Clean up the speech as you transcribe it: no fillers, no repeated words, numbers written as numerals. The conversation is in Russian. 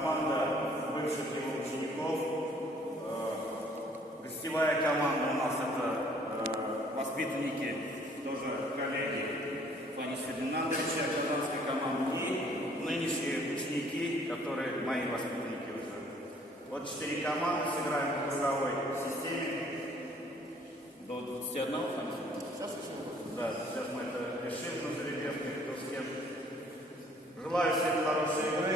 команда бывших его учеников. Гостевая команда у нас это воспитанники, тоже коллеги Фаниса Фердинандовича, казанской команды, и нынешние ученики, которые мои воспитанники уже. Вот 4 команды, сыграем по круговой системе. До 21, Фанис? Сейчас еще? Да, сейчас мы это решим на жеребьевке, кто с кем. Желаю всем хорошей игры.